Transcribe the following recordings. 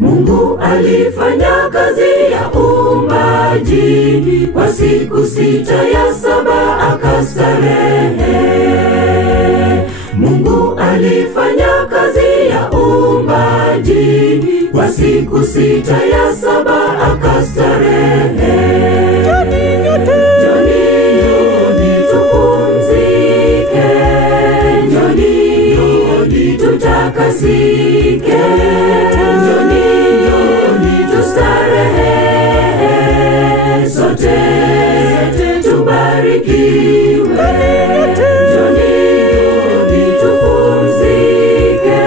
Mungu alifanya kazi ya uumbaji kwa siku sita, ya saba akastarehe. Mungu alifanya kazi ya uumbaji kwa siku sita, ya saba akastarehe. Njoni tupumzike, njoni tutakasike, sote tubarikiwe. Njoni tupumzike,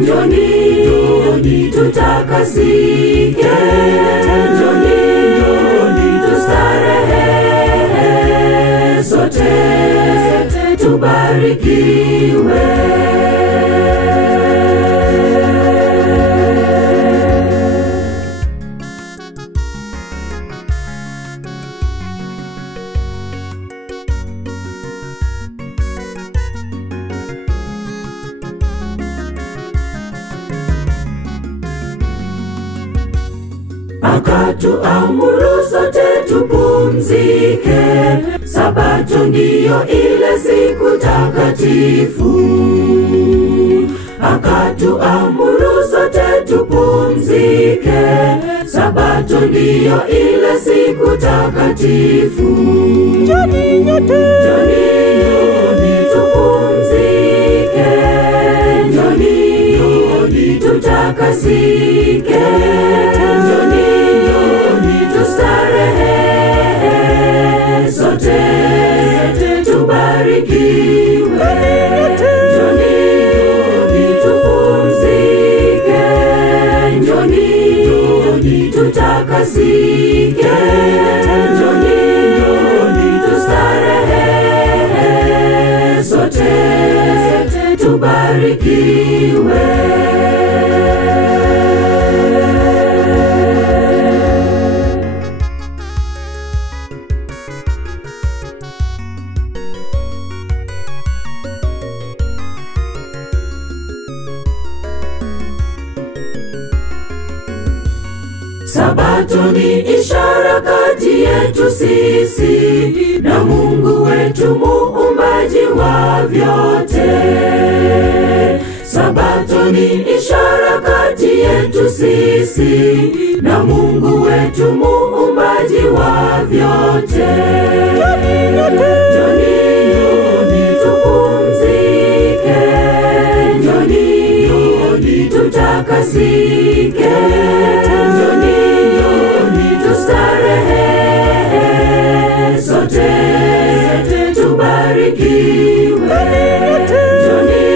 njoni tutakasike, njoni tustarehe, sote tubarikiwe. Akatuamuru sote tupumzike, Sabato ndiyo ile siku takatifu. Akatuamuru sote tupumzike, Sabato ndiyo ile siku takatifu. Njoni tupumzike, njoni tutakasike, njoni tustarehe, sote tubarikiwe. Njoni tupumzike, njoni tutakasike, njoni tustarehe, sote tubarikiwe. Sabato ni ishara kati yetu sisi na Mungu wetu muumbaji wa vyote. Sabato ni ishara kati yetu sisi na Mungu wetu muumbaji wa vyote. Njoni tupumzike, njoni tutakasike, njoni tustarehe, sote tubarikiwe. Njoni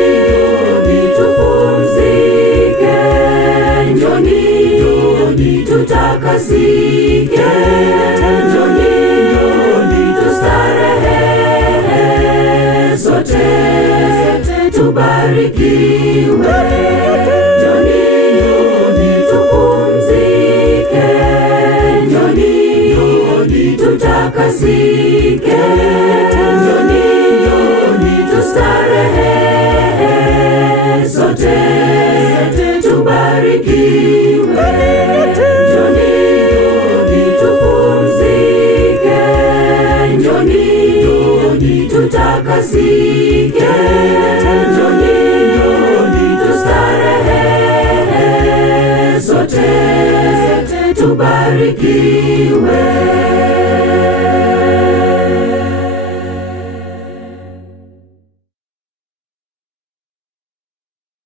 tupumzike, njoni tutakasike, njoni tustarehe, sote tubarikiwe. Njoni tupumzike, njoni tutakasike, njoni tustarehe, sote tubarikiwe. Njoni tupumzike, njoni tutakasike, njoni tustarehe, sote tubarikiwe.